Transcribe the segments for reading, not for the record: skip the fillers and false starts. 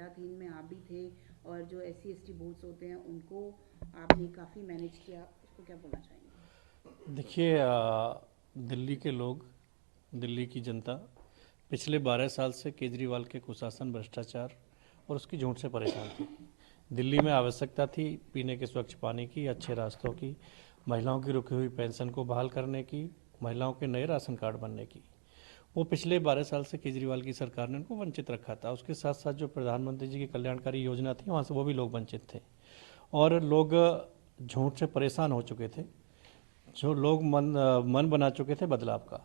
जनता थी, इनमें आप भी थे, और जो SC ST वोट्स होते हैं उनको आपने काफ़ी मैनेज किया, उसको क्या बोलना चाहेंगे? देखिए, दिल्ली के लोग, दिल्ली की जनता पिछले 12 साल से केजरीवाल के कुशासन, भ्रष्टाचार और उसकी झूठ से परेशान थी। दिल्ली में आवश्यकता थी पीने के स्वच्छ पानी की, अच्छे रास्तों की, महिलाओं की रुकी हुई पेंशन को बहाल करने की, महिलाओं के नए राशन कार्ड बनने की। वो पिछले 12 साल से केजरीवाल की सरकार ने उनको वंचित रखा था। उसके साथ साथ जो प्रधानमंत्री जी की कल्याणकारी योजना थी, वहाँ से वो भी लोग वंचित थे और लोग झूठ से परेशान हो चुके थे। जो लोग मन बना चुके थे बदलाव का,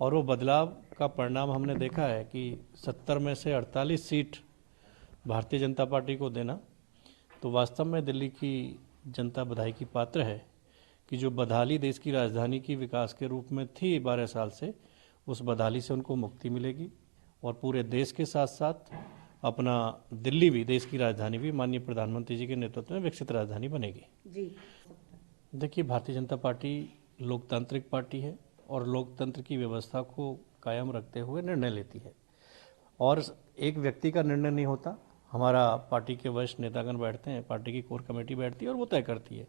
और वो बदलाव का परिणाम हमने देखा है कि 70 में से 48 सीट भारतीय जनता पार्टी को देना, तो वास्तव में दिल्ली की जनता बधाई की पात्र है कि जो बदहाली देश की राजधानी की विकास के रूप में थी 12 साल से, उस बदहाली से उनको मुक्ति मिलेगी और पूरे देश के साथ साथ अपना दिल्ली भी, देश की राजधानी भी माननीय प्रधानमंत्री जी के नेतृत्व में विकसित राजधानी बनेगी। जी, देखिए, भारतीय जनता पार्टी लोकतांत्रिक पार्टी है और लोकतंत्र की व्यवस्था को कायम रखते हुए निर्णय लेती है और एक व्यक्ति का निर्णय नहीं होता। हमारा पार्टी के वरिष्ठ नेतागण बैठते हैं, पार्टी की कोर कमेटी बैठती है और वो तय करती है।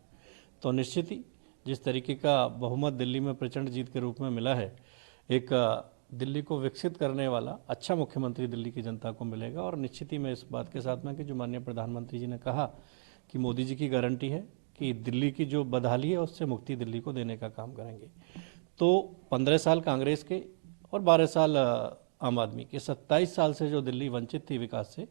तो निश्चित ही जिस तरीके का बहुमत दिल्ली में प्रचंड जीत के रूप में मिला है, एक दिल्ली को विकसित करने वाला अच्छा मुख्यमंत्री दिल्ली की जनता को मिलेगा। और निश्चित ही मैं इस बात के साथ में कि जो माननीय प्रधानमंत्री जी ने कहा कि मोदी जी की गारंटी है कि दिल्ली की जो बदहाली है उससे मुक्ति दिल्ली को देने का काम करेंगे। तो 15 साल कांग्रेस के और 12 साल आम आदमी के, 27 साल से जो दिल्ली वंचित थी विकास से,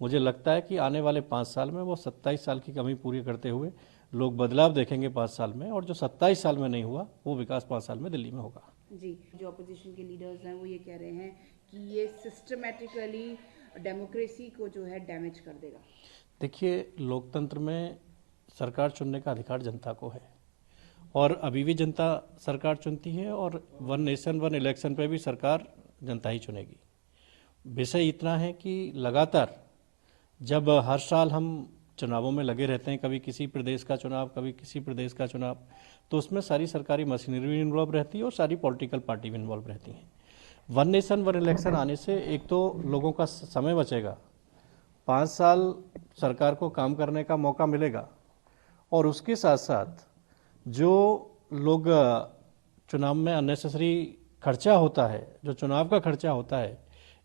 मुझे लगता है कि आने वाले 5 साल में वो 27 साल की कमी पूरी करते हुए लोग बदलाव देखेंगे 5 साल में, और जो 27 साल में नहीं हुआ वो विकास 5 साल में दिल्ली में होगा। जी, जो अपोजिशन के लीडर्स हैं वो ये कह रहे हैं कि ये सिस्टमेटिकली डेमोक्रेसी को जो है डैमेज कर देगा। देखिए, लोकतंत्र में सरकार चुनने का अधिकार जनता को है और अभी भी जनता सरकार चुनती है, और वन नेशन वन इलेक्शन पे भी सरकार जनता ही चुनेगी। विषय इतना है कि लगातार जब हर साल हम चुनावों में लगे रहते हैं, कभी किसी प्रदेश का चुनाव, कभी किसी प्रदेश का चुनाव, तो उसमें सारी सरकारी मशीनरी भी इन्वॉल्व रहती है और सारी पॉलिटिकल पार्टी भी इन्वॉल्व रहती हैं। वन नेशन वन इलेक्शन आने से एक तो लोगों का समय बचेगा, 5 साल सरकार को काम करने का मौका मिलेगा, और उसके साथ साथ जो लोग चुनाव में अननेसेसरी खर्चा होता है, जो चुनाव का खर्चा होता है,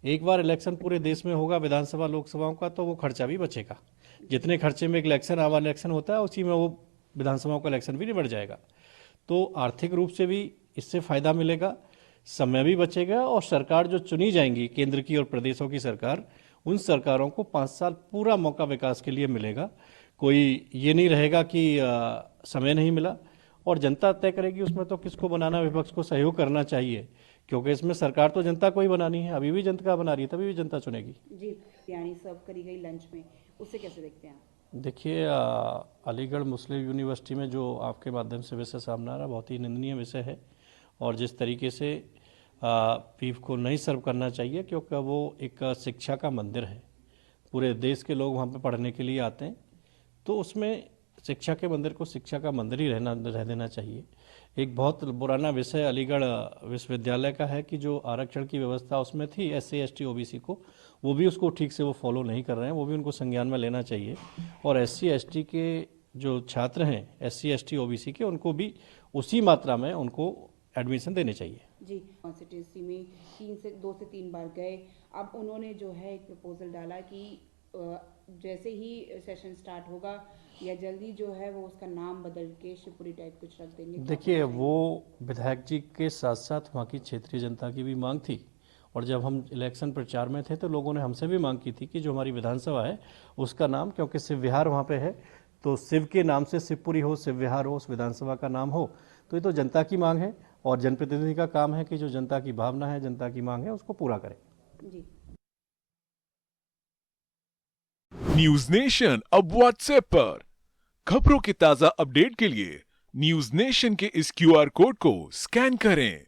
एक बार इलेक्शन पूरे देश में होगा विधानसभा लोकसभाओं का, तो वो खर्चा भी बचेगा। जितने खर्चे में एक इलेक्शन आवा इलेक्शन होता है, उसी में वो विधानसभाओं का इलेक्शन भी निबट जाएगा। तो आर्थिक रूप से भी इससे फायदा मिलेगा, समय भी बचेगा, और सरकार जो चुनी जाएंगी केंद्र की और प्रदेशों की सरकार, उन सरकारों को 5 साल पूरा मौका विकास के लिए मिलेगा। कोई ये नहीं रहेगा कि समय नहीं मिला, और जनता तय करेगी उसमें तो किसको बनाना, विपक्ष को सहयोग करना चाहिए, क्योंकि इसमें सरकार तो जनता को ही बनानी है, अभी भी जनता बना रही है, तभी भी जनता चुनेगी। जी, बिरयानी सर्व करी गई लंच में, उसे कैसे देखते हैं आप? देखिए, अलीगढ़ मुस्लिम यूनिवर्सिटी में जो आपके माध्यम से विषय सामने आ रहा, बहुत ही निंदनीय विषय है, और जिस तरीके से बीफ को नहीं सर्व करना चाहिए, क्योंकि वो एक शिक्षा का मंदिर है, पूरे देश के लोग वहाँ पे पढ़ने के लिए आते हैं, तो उसमें शिक्षा के मंदिर को शिक्षा का मंदिर ही रह देना चाहिए। एक बहुत पुराना विषय अलीगढ़ विश्वविद्यालय का है कि जो आरक्षण की व्यवस्था उसमें थी SC ST OBC को, वो भी उसको ठीक से वो फॉलो नहीं कर रहे हैं, वो भी उनको संज्ञान में लेना चाहिए। और SC ST के जो छात्र हैं SC ST OBC के, उनको भी उसी मात्रा में उनको एडमिशन देने चाहिए। जी, कॉन्स्टिट्यूंसी में 2 से 3 बार गए। अब उन्होंने जो है एक प्रपोजल डाला कि जैसे ही सेशन स्टार्ट होगा या जल्दी जो है वो उसका नाम बदल के शिवपुरी टाइप कुछ रख देंगे। देखिए, वो विधायक जी के साथ साथ वहाँ की क्षेत्रीय जनता की भी मांग थी, और जब हम इलेक्शन प्रचार में थे तो लोगों ने हमसे भी मांग की थी कि जो हमारी विधानसभा है उसका नाम, क्योंकि शिव विहार वहाँ पे है, तो शिव के नाम से शिवपुरी हो, शिव विहार हो, उस विधानसभा का नाम हो। तो ये तो जनता की मांग है, और जनप्रतिनिधि का काम है कि जो जनता की भावना है, जनता की मांग है, उसको पूरा करें। जी। न्यूज नेशन अब व्हाट्सएप पर खबरों के ताजा अपडेट के लिए न्यूज नेशन के इस QR कोड को स्कैन करें।